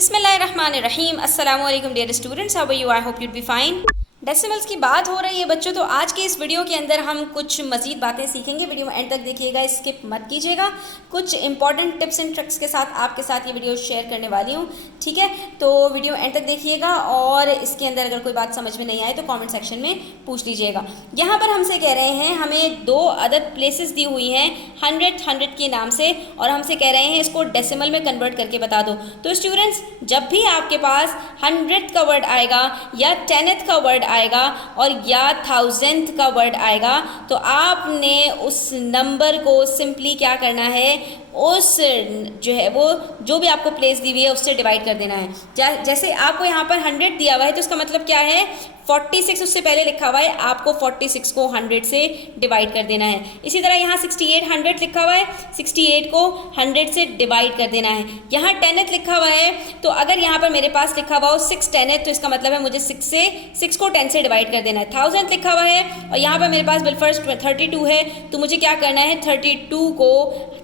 बिस्मिल्लाहिर्रहमानिर्रहीम अस्सलाम वालेकुम dear students, how are you? I hope you'd be fine. Decimals की बात हो रही है बच्चों, तो आज के इस वीडियो के अंदर हम कुछ मज़ीद बातें सीखेंगे। वीडियो में एंड तक देखिएगा, स्किप मत कीजिएगा। कुछ इंपॉर्टेंट टिप्स एंड ट्रिक्स के साथ आपके साथ ये वीडियो शेयर करने वाली हूँ, ठीक है? तो वीडियो एंड तक देखिएगा और इसके अंदर अगर कोई बात समझ में नहीं आए तो कमेंट सेक्शन में पूछ लीजिएगा। यहाँ पर हमसे कह रहे हैं, हमें दो अदद प्लेसेस दी हुई हैं 100 के नाम से, और हमसे कह रहे हैं इसको डेसिमल में कन्वर्ट करके बता दो। तो स्टूडेंट्स, जब भी आपके पास 100th का वर्ड आएगा या 10th का वर्ड आएगा और या 1000th का वर्ड आएगा, तो आपने उस नंबर को सिंपली क्या करना है, उस जो है वो जो भी आपको प्लेस दी हुई है उससे डिवाइड कर देना है। जैसे आपको यहाँ पर 100 दिया हुआ है तो उसका मतलब क्या है, 46 उससे पहले लिखा हुआ है, आपको 46 को 100 से डिवाइड कर देना है। इसी तरह यहाँ 68 100 लिखा हुआ है, 68 को 100 से डिवाइड कर देना है। यहाँ 10th लिखा हुआ है, तो अगर यहाँ पर मेरे पास लिखा हुआ हो 6 10th, तो इसका मतलब है मुझे 6 को 10 से डिवाइड कर देना है। 1000th लिखा हुआ है और यहाँ पर मेरे पास बिलफर्स्ट 32 है, तो मुझे क्या करना है, 32 को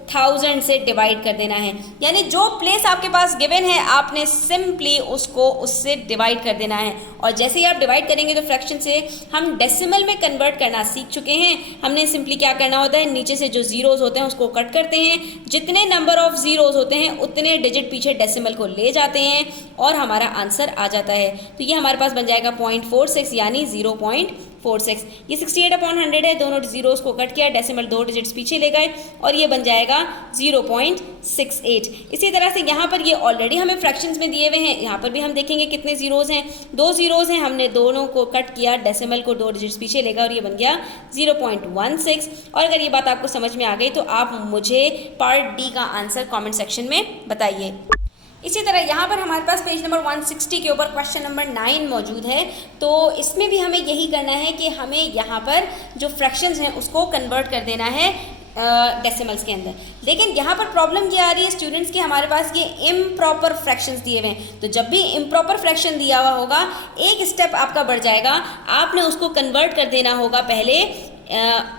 1000 से डिवाइड कर देना है। यानी जो प्लेस आपके पास गिवन है आपने सिंपली उसको उससे डिवाइड कर देना है। और जैसे ही आप डिवाइड करेंगे तो फ्रैक्शन से हम डेसिमल में कन्वर्ट करना सीख चुके हैं। हमने सिंपली क्या करना होता है, नीचे से जो जीरोस होते हैं उसको कट करते हैं, जितने नंबर ऑफ जीरोस होते हैं उतने डिजिट पीछे डेसिमल को ले जाते हैं और हमारा आंसर आ जाता है। तो ये हमारे पास बन जाएगा 0.46 यानी 0.46। ये 68/100 है, दोनों जीरोस को कट किया, डेसिमल 2 डिजिट्स पीछे ले गए और ये बन जाएगा 0.68। इसी तरह से यहाँ पर ये ऑलरेडी हमें फ्रैक्शंस में दिए हुए हैं, यहाँ पर भी हम देखेंगे कितने जीरोस हैं, 2 जीरोस हैं, हमने दोनों को कट किया, डेसिमल को 2 डिजिट्स पीछे ले गए और ये बन गया 0.16। और अगर ये बात आपको समझ में आ गई तो आप मुझे पार्ट डी का आंसर कमेंट सेक्शन में बताइए। इसी तरह यहाँ पर हमारे पास पेज नंबर 160 के ऊपर क्वेश्चन नंबर 9 मौजूद है। तो इसमें भी हमें यही करना है कि हमें यहाँ पर जो फ्रैक्शंस हैं उसको कन्वर्ट कर देना है डेसिमल्स के अंदर। लेकिन यहाँ पर प्रॉब्लम क्या आ रही है स्टूडेंट्स की, हमारे पास ये इम्प्रॉपर फ्रैक्शंस दिए हुए हैं। तो जब भी इम्प्रॉपर फ्रैक्शन दिया हुआ होगा, एक स्टेप आपका बढ़ जाएगा, आपने उसको कन्वर्ट कर देना होगा पहले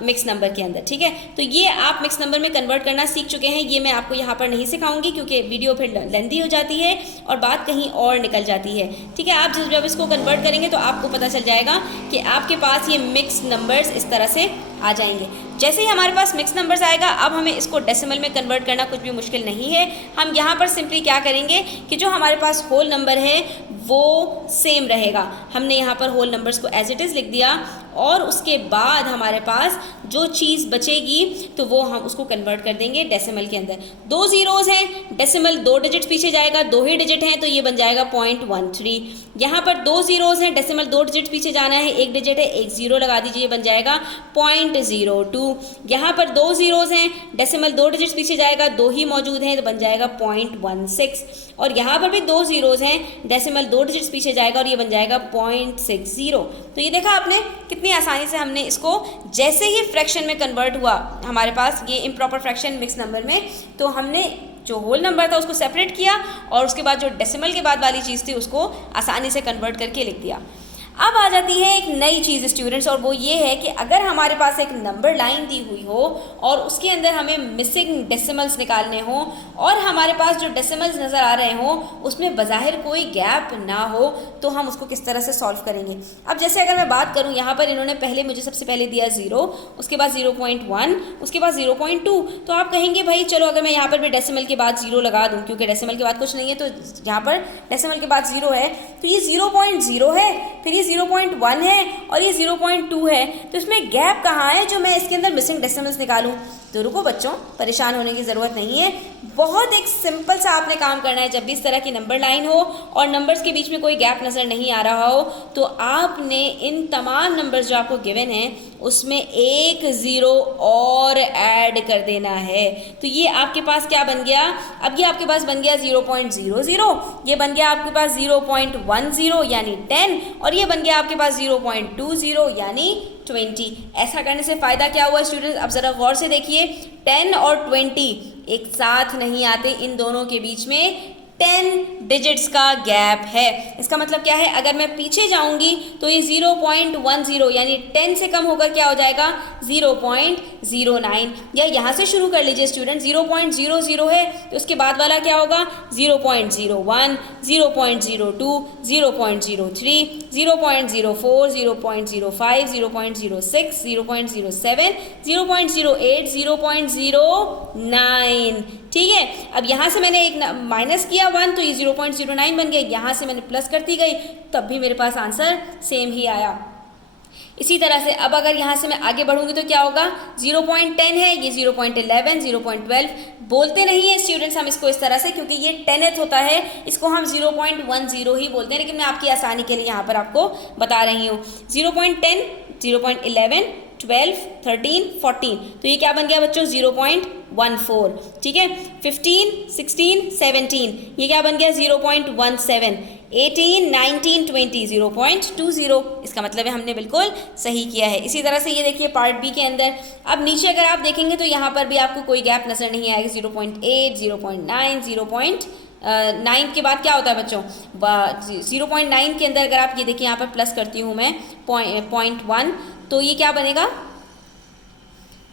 मिक्स नंबर के अंदर, ठीक है? तो ये आप मिक्स नंबर में कन्वर्ट करना सीख चुके हैं, ये मैं आपको यहाँ पर नहीं सिखाऊंगी क्योंकि वीडियो फिर लेंथी हो जाती है और बात कहीं और निकल जाती है, ठीक है? आप जब इसको कन्वर्ट करेंगे तो आपको पता चल जाएगा कि आपके पास ये मिक्स नंबर्स इस तरह से आ जाएंगे। जैसे ही हमारे पास मिक्स नंबर्स आएगा, अब हमें इसको डेसिमल में कन्वर्ट करना कुछ भी मुश्किल नहीं है। हम यहाँ पर सिंपली क्या करेंगे कि जो हमारे पास होल नंबर है वो सेम रहेगा। हमने यहाँ पर होल नंबर्स को एज इट इज़ लिख दिया और उसके बाद हमारे पास जो चीज़ बचेगी तो वो हम उसको कन्वर्ट कर देंगे डेसिमल के अंदर। 2 जीरोस हैं, डेसिमल 2 डिजिट्स पीछे जाएगा, 2 ही डिजिट हैं तो ये बन जाएगा 0.13। यहाँ पर 2 जीरोस हैं, डेसिमल 2 डिजिट्स पीछे जाना है, 1 डिजिट है, 1 जीरो लगा दीजिए, ये बन जाएगा 0.02। यहाँ पर 2 जीरोस हैं, डेसिमल 2 डिजिट्स पीछे जाएगा, 2 ही मौजूद हैं तो बन जाएगा 0.16। और यहाँ पर भी 2 जीरोस हैं, डेसिमल 2 डिजिट्स पीछे जाएगा और ये बन जाएगा 0.60। तो ये देखा आपने कितनी आसानी से हमने इसको जैसे ही फ्रैक्शन में कन्वर्ट हुआ हमारे पास ये इम्प्रॉपर फ्रैक्शन मिक्स नंबर में, तो हमने जो होल नंबर था उसको सेपरेट किया और उसके बाद जो डेसिमल के बाद वाली चीज़ थी उसको आसानी से कन्वर्ट करके लिख दिया। अब आ जाती है एक नई चीज़ स्टूडेंट्स, और वो ये है कि अगर हमारे पास एक नंबर लाइन दी हुई हो और उसके अंदर हमें मिसिंग डेसिमल्स निकालने हो और हमारे पास जो डेसिमल्स नज़र आ रहे हों उसमें बज़ाहिर कोई गैप ना हो, तो हम उसको किस तरह से सॉल्व करेंगे। अब जैसे अगर मैं बात करूं, यहाँ पर इन्होंने पहले मुझे सबसे पहले दिया 0, उसके बाद 0.1, उसके बाद 0.2। तो आप कहेंगे भाई चलो अगर मैं यहाँ पर भी डेसिमल के बाद 0 लगा दूँ, क्योंकि डेसिमल के बाद कुछ नहीं है तो यहाँ पर डेसिमल के बाद 0 है, तो ये 0.0 है, फिर ये 0.1 है और ये 0.2 है, तो इसमें गैप कहाँ है जो मैं इसके अंदर मिसिंग डेसिमल्स निकालूं। तो रुको बच्चों, परेशान होने की ज़रूरत नहीं है, बहुत एक सिंपल सा आपने काम करना है। जब भी इस तरह की नंबर लाइन हो और नंबर्स के बीच में कोई गैप नज़र नहीं आ रहा हो, तो आपने इन तमाम नंबर्स जो आपको गिवन हैं उसमें एक ज़ीरो और ऐड कर देना है। तो ये आपके पास क्या बन गया, अब ये आपके पास बन गया 0.00, ये बन गया आपके पास 0.10 यानी 10, और ये बन गया आपके पास 0.20 यानी 20। ऐसा करने से फ़ायदा क्या हुआ स्टूडेंट्स, अब ज़रा गौर से देखिए, 10 और 20 एक साथ नहीं आते, इन दोनों के बीच में 10 डिजिट्स का गैप है। इसका मतलब क्या है, अगर मैं पीछे जाऊंगी तो ये 0.10 यानी 10 से कम होकर क्या हो जाएगा 0.09, या यहाँ से शुरू कर लीजिए स्टूडेंट, 0.00 है तो उसके बाद वाला क्या होगा 0.01, 0.02, 0.03, 0.04, 0.05, 0.06, 0.07, 0.08, 0.09। ठीक है, अब यहाँ से मैंने एक माइनस किया 1 तो ये 0.09 बन गया, यहाँ से मैंने प्लस करती गई तब भी मेरे पास आंसर सेम ही आया। इसी तरह से अब अगर यहाँ से मैं आगे बढ़ूंगी तो क्या होगा 0.10 है, ये 0.11, 0.12 बोलते नहीं है स्टूडेंट्स हम इसको इस तरह से, क्योंकि ये 10th होता है, इसको हम 0.10 ही बोलते हैं, लेकिन मैं आपकी आसानी के लिए यहाँ पर आपको बता रही हूँ। 0.10, 0.11, 12, 13, 14, तो ये क्या बन गया बच्चों 0.14। ठीक है, 15, 16, 17, ये क्या बन गया 0.17, 18, 19, 20, 0.20। इसका मतलब है हमने बिल्कुल सही किया है। इसी तरह से ये देखिए पार्ट बी के अंदर, अब नीचे अगर आप देखेंगे तो यहाँ पर भी आपको कोई गैप नजर नहीं आएगा, 0.8, 0.9, 0.9 के बाद क्या होता है बच्चों 0.9 के अंदर अगर आप ये देखिए यहाँ पर प्लस करती हूँ मैं 0.1, तो ये क्या बनेगा,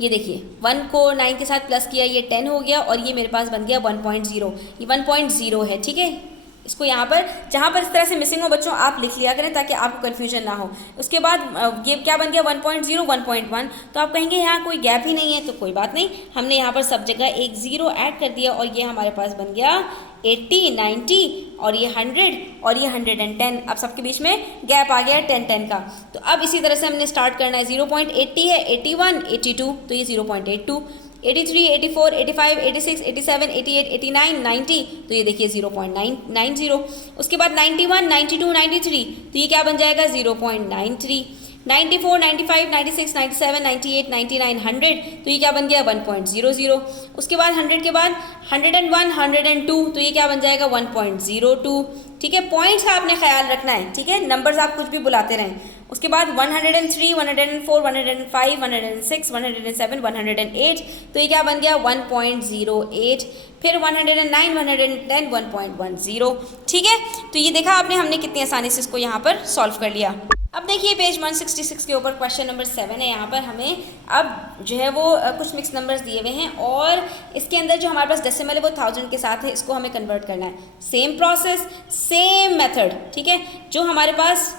ये देखिए 1 को 9 के साथ प्लस किया, ये 10 हो गया और ये मेरे पास बन गया 1.0, ये 1.0 है। ठीक है, इसको यहाँ पर जहाँ पर इस तरह से मिसिंग हो बच्चों आप लिख लिया करें ताकि आपको कन्फ्यूजन ना हो। उसके बाद ये क्या बन गया 1.0, 1.1, तो आप कहेंगे यहाँ कोई गैप ही नहीं है, तो कोई बात नहीं, हमने यहाँ पर सब जगह एक 0 ऐड कर दिया और ये हमारे पास बन गया 80, 90 और ये 100 और ये 110। अब सबके बीच में गैप आ गया 10 का। तो अब इसी तरह से हमने स्टार्ट करना है, 0.80 है, 81, 82, तो ये 0.82, 83, 84, 85, 86, 87, 88, 89, 90, तो ये देखिए 0.990। उसके बाद 91, 92, 93, तो ये क्या बन जाएगा 0.93, 94, 95, 96, 97, 98, 99, 100, तो ये क्या बन गया 1.00। उसके बाद 100 के बाद 101, 102, तो ये क्या बन जाएगा 1.02। ठीक है, पॉइंट्स का आपने ख्याल रखना है, ठीक है, नंबर्स आप कुछ भी बुलाते रहें। उसके बाद 103, 104, 105, 106, 107, 108, तो ये क्या बन गया 1.08। फिर 109, 110, 1.10। ठीक है, तो ये देखा आपने, हमने कितनी आसानी से इसको यहाँ पर सॉल्व कर लिया। अब देखिए पेज 166 के ऊपर क्वेश्चन नंबर 7 है। यहाँ पर हमें अब जो है वो कुछ मिक्स नंबर्स दिए हुए हैं और इसके अंदर जो हमारे पास डेसिमल है वो 1000 के साथ है, इसको हमें कन्वर्ट करना है। Same process, same method. ठीक है, जो हमारे पास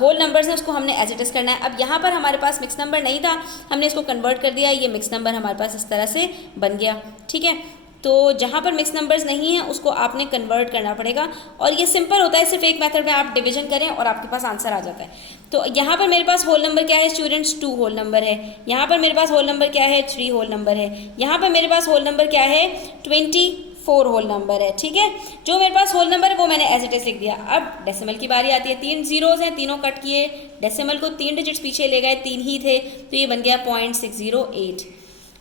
होल नंबर्स हैं उसको हमने एज इट इज करना है। अब यहाँ पर हमारे पास मिक्स नंबर नहीं था, हमने इसको कन्वर्ट कर दिया, ये मिक्स नंबर हमारे पास इस तरह से बन गया। ठीक है, तो जहाँ पर मिक्स नंबर्स नहीं है उसको आपने कन्वर्ट करना पड़ेगा और ये सिंपल होता है, सिर्फ एक मेथड में आप डिवीजन करें और आपके पास आंसर आ जाता है। तो यहाँ पर मेरे पास होल नंबर क्या है स्टूडेंट्स 2 होल नंबर है, यहाँ पर मेरे पास होल नंबर क्या है 3 होल नंबर है, यहाँ पर मेरे पास होल नंबर क्या है 24 होल नंबर है। ठीक है, जो मेरे पास होल नंबर है वो मैंने एज इट इज लिख दिया। अब डेसिमल की बारी आती है, 3 जीरोज हैं, तीनों कट किए, डेसिमल को 3 डिजिट्स पीछे ले गए, 3 ही थे, तो ये बन गया 0.608।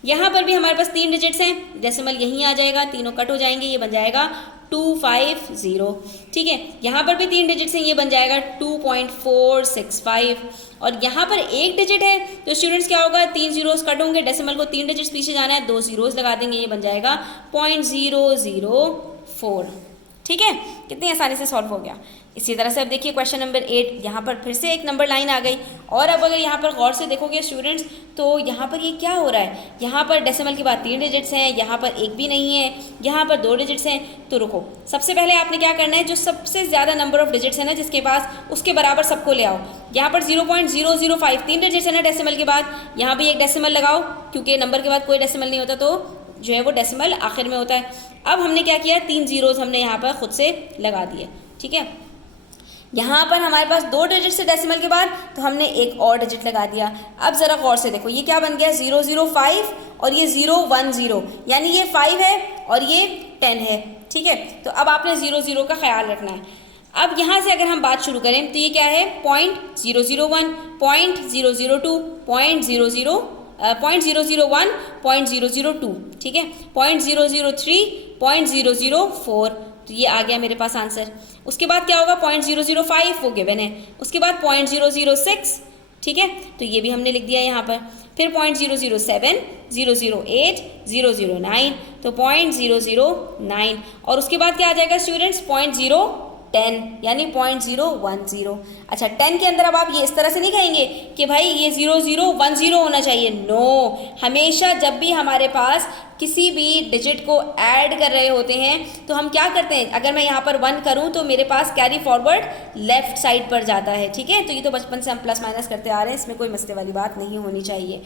यहाँ पर भी हमारे पास 3 डिजिट्स हैं, डेसिमल यहीं आ जाएगा, तीनों कट हो जाएंगे, ये बन जाएगा 250। ठीक है, यहाँ पर भी 3 डिजिट्स हैं, ये बन जाएगा 2.465 और यहाँ पर एक डिजिट है तो स्टूडेंट्स क्या होगा 3 जीरोस कट होंगे, डेसिमल को 3 डिजिट्स पीछे जाना है, 2 जीरोस लगा देंगे, ये बन जाएगा 0.004। ठीक है, कितनी आसानी से सॉल्व हो गया। इसी तरह से अब देखिए क्वेश्चन नंबर 8, यहाँ पर फिर से एक नंबर लाइन आ गई और अब अगर यहाँ पर गौर से देखोगे स्टूडेंट्स तो यहाँ पर ये क्या हो रहा है, यहाँ पर डेसिमल के बाद 3 डिजिट्स हैं, यहाँ पर एक भी नहीं है, यहाँ पर 2 डिजिट्स हैं। तो रुको, सबसे पहले आपने क्या करना है, जो सबसे ज़्यादा नंबर ऑफ डिजिट्स है ना जिसके पास, उसके बराबर सबको ले आओ। यहाँ पर 0.005 3 डिजिट्स है ना डेसिमल के बाद, यहाँ भी एक डेसिमल लगाओ क्योंकि नंबर के बाद कोई डेसिमल नहीं होता तो जो है वो डेसिमल आखिर में होता है। अब हमने क्या किया, 3 जीरोज हमने यहाँ पर खुद से लगा दिए। ठीक है, यहाँ पर हमारे पास 2 डिजिट से डेसिमल के बाद तो हमने एक और डिजिट लगा दिया। अब ज़रा गौर से देखो, ये क्या बन गया 005 और ये 010, यानी ये 5 है और ये 10 है। ठीक है, तो अब आपने 0 का ख्याल रखना है। अब यहाँ से अगर हम बात शुरू करें तो ये क्या है 0.001, 0.002, 0.001, 0.002। ठीक है, 0.003, 0.004, तो ये आ गया मेरे पास आंसर। उसके बाद क्या होगा 0.005 वो गिवन है, उसके बाद 0.006, ठीक है, तो ये भी हमने लिख दिया यहाँ पर। फिर 0.007, 008, 009, तो 0.009 और उसके बाद क्या आ जाएगा स्टूडेंट्स 0.010 यानी 0.010। अच्छा 10 के अंदर अब आप ये इस तरह से नहीं कहेंगे कि भाई ये 0010 होना चाहिए, नो, हमेशा जब भी हमारे पास किसी भी डिजिट को ऐड कर रहे होते हैं तो हम क्या करते हैं, अगर मैं यहाँ पर 1 करूँ तो मेरे पास कैरी फॉरवर्ड लेफ्ट साइड पर जाता है, ठीक है। तो ये तो बचपन से हम प्लस माइनस करते आ रहे हैं, इसमें कोई मसले वाली बात नहीं होनी चाहिए।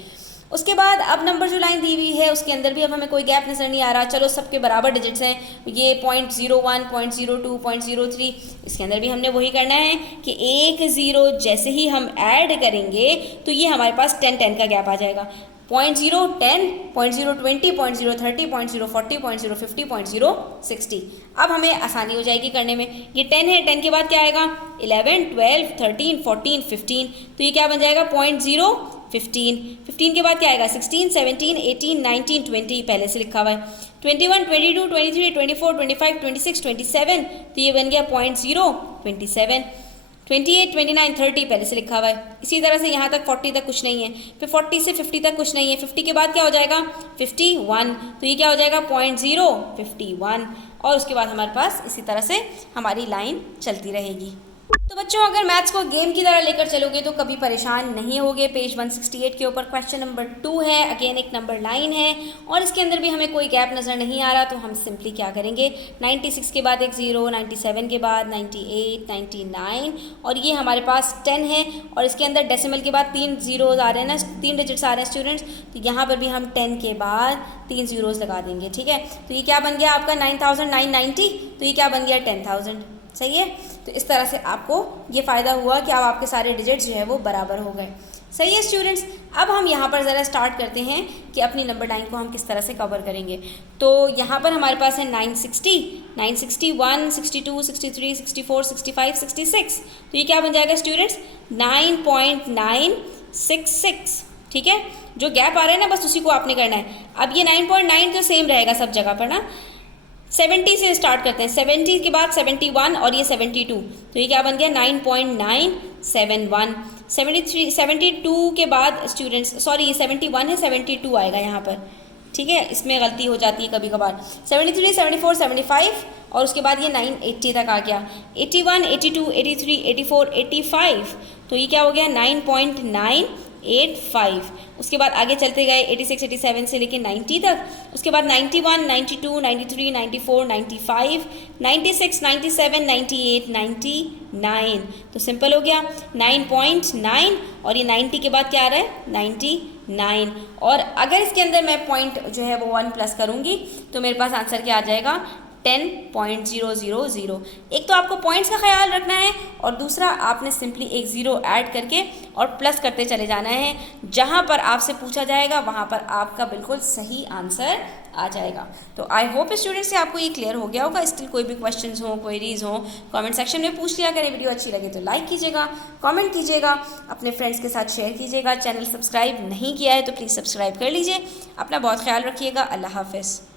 उसके बाद अब नंबर जो लाइन दी हुई है उसके अंदर भी अब हमें कोई गैप नज़र नहीं आ रहा। चलो सबके बराबर डिजिट्स हैं, ये 0.01, 0.02, 0.03, इसके अंदर भी हमने वही करना है कि एक ज़ीरो जैसे ही हम ऐड करेंगे तो ये हमारे पास 10 का गैप आ जाएगा। 0.010, 0.020, 0.030, 0.040, 0.050, 0.060। अब हमें आसानी हो जाएगी करने में। ये 10 है, 10 के बाद क्या आएगा 11, 12, 13, 14, 15, तो ये क्या बन जाएगा 0.015। 15 के बाद क्या आएगा 16, 17, 18, 19, 20, पहले से लिखा हुआ है। 21, 22, 23, 24, 25, 26, 27, तो ये बन गया 0.027। 28, 29, 30 पहले से लिखा हुआ है। इसी तरह से यहाँ तक 40 तक कुछ नहीं है, फिर 40 से 50 तक कुछ नहीं है। 50 के बाद क्या हो जाएगा 51, तो ये क्या हो जाएगा 0.051 और उसके बाद हमारे पास इसी तरह से हमारी लाइन चलती रहेगी। तो बच्चों अगर मैथ्स को गेम की तरह लेकर चलोगे तो कभी परेशान नहीं होगे। पेज 168 के ऊपर क्वेश्चन नंबर 2 है, अगेन एक नंबर लाइन है और इसके अंदर भी हमें कोई गैप नज़र नहीं आ रहा, तो हम सिंपली क्या करेंगे 96 के बाद एक 0, 97 के बाद 98, 99 और ये हमारे पास 10 है और इसके अंदर डेसिमल के बाद 3 ज़ीरोज़ आ रहे हैं ना, 3 डिजिट्स आ रहे हैं स्टूडेंट्स, तो यहाँ पर भी हम 10 के बाद 3 ज़ीरोज़ लगा देंगे, ठीक है। तो ये क्या बन गया आपका 9990, तो ये क्या बन गया 10,000, सही है। तो इस तरह से आपको ये फ़ायदा हुआ कि अब आपके सारे डिजिट्स जो है वो बराबर हो गए, सही है स्टूडेंट्स। अब हम यहाँ पर ज़रा स्टार्ट करते हैं कि अपनी नंबर लाइन को हम किस तरह से कवर करेंगे। तो यहाँ पर हमारे पास है 960, 961, 62, 63, 64, 65, 66, तो ये क्या बन जाएगा स्टूडेंट्स 9.966, ठीक है। जो गैप आ रहा है ना बस उसी को आपने करना है। अब ये 9.9 तो सेम रहेगा सब जगह पर ना। 70 से स्टार्ट करते हैं, 70 के बाद 71 और ये 72, तो ये क्या बन गया 9.971। 73, 72 के बाद स्टूडेंट्स, सॉरी ये 71 है, 72 आएगा यहाँ पर, ठीक है, इसमें गलती हो जाती है कभी कभार। 73, 74, 75 और उसके बाद ये 980 तक आ गया। 81, 82, 83, 84, 85, तो ये क्या हो गया 9.985। उसके बाद आगे चलते गए 86, 87 से लेके 90 तक। उसके बाद 91, 92, 93, 94, 95, 96, 97, 98, 99, तो सिंपल हो गया 9.9 और ये 90 के बाद क्या आ रहा है 99। और अगर इसके अंदर मैं पॉइंट जो है वो 1 प्लस करूँगी तो मेरे पास आंसर क्या आ जाएगा 10.000। एक तो आपको पॉइंट्स का ख्याल रखना है और दूसरा आपने सिंपली एक ज़ीरो ऐड करके और प्लस करते चले जाना है। जहाँ पर आपसे पूछा जाएगा वहाँ पर आपका बिल्कुल सही आंसर आ जाएगा। तो आई होप स्टूडेंट्स से आपको ये क्लियर हो गया होगा। स्टिल कोई भी क्वेश्चंस हो, क्वेरीज हो, कमेंट सेक्शन में पूछ लिया करें। वीडियो अच्छी लगे तो लाइक कीजिएगा, कमेंट कीजिएगा, अपने फ्रेंड्स के साथ शेयर कीजिएगा। चैनल सब्सक्राइब नहीं किया है तो प्लीज़ सब्सक्राइब कर लीजिए। अपना बहुत ख्याल रखिएगा। अल्लाह हाफ़िज़।